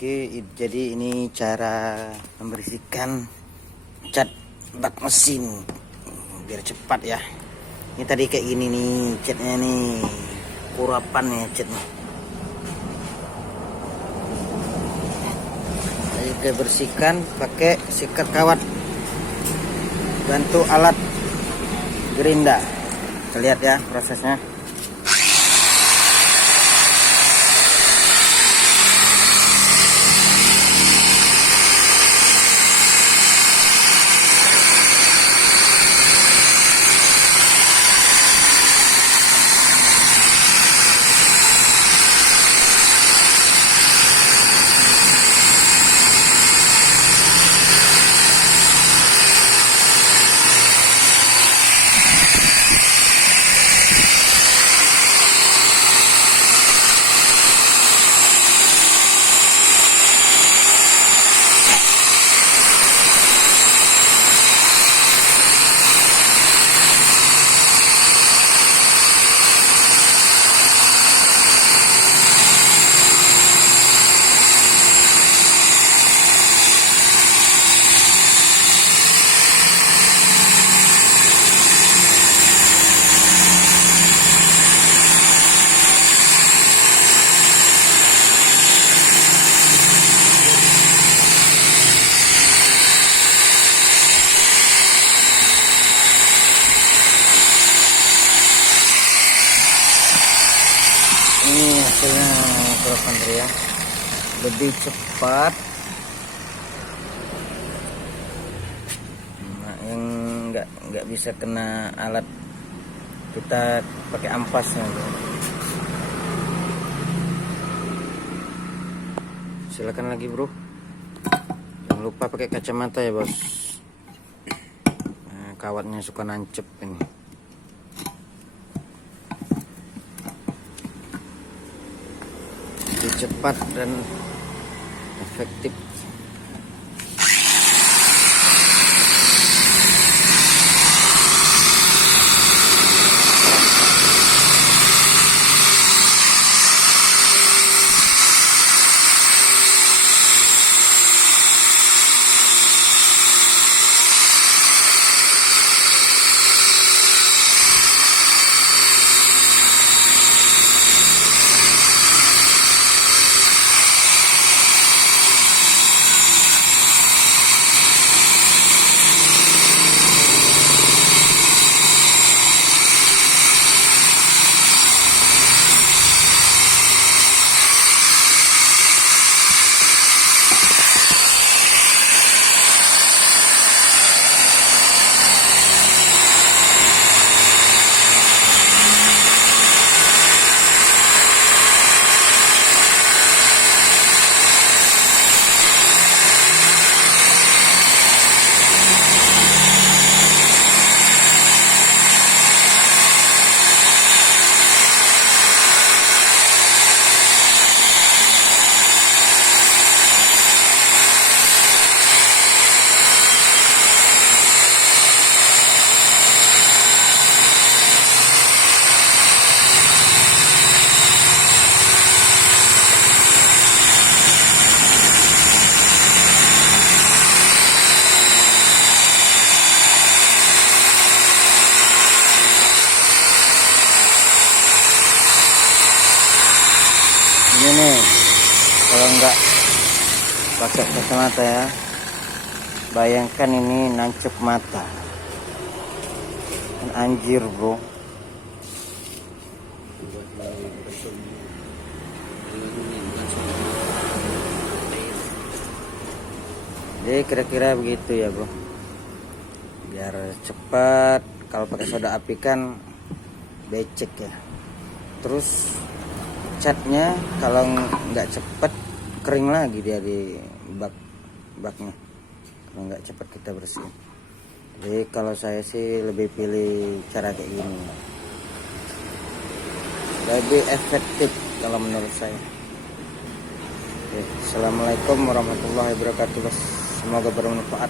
Oke, jadi ini cara membersihkan cat bak mesin biar cepat ya. Ini tadi kayak gini nih catnya nih, kurapan ya catnya. Jadi kita bersihkan pakai sikat kawat, bantu alat gerinda. Kita lihat ya prosesnya. Ini hasilnya telepon ya, lebih cepat. Nah, yang nggak bisa kena alat kita pakai ampasnya. Silakan lagi bro, jangan lupa pakai kacamata ya bos. Nah, kawatnya suka nancep ini. Lebih cepat dan efektif. Ini nih, kalau nggak pakai kacamata ya, bayangkan ini nancep mata. Anjir bro. Jadi kira-kira begitu ya bro, biar cepat. Kalau pakai soda api kan becek ya. Terus catnya kalau nggak cepet kering lagi dia di baknya kalau nggak cepet kita bersihin. Jadi kalau saya sih lebih pilih cara kayak gini, lebih efektif kalau menurut saya. Oke, assalamualaikum warahmatullahi wabarakatuh. Semoga bermanfaat.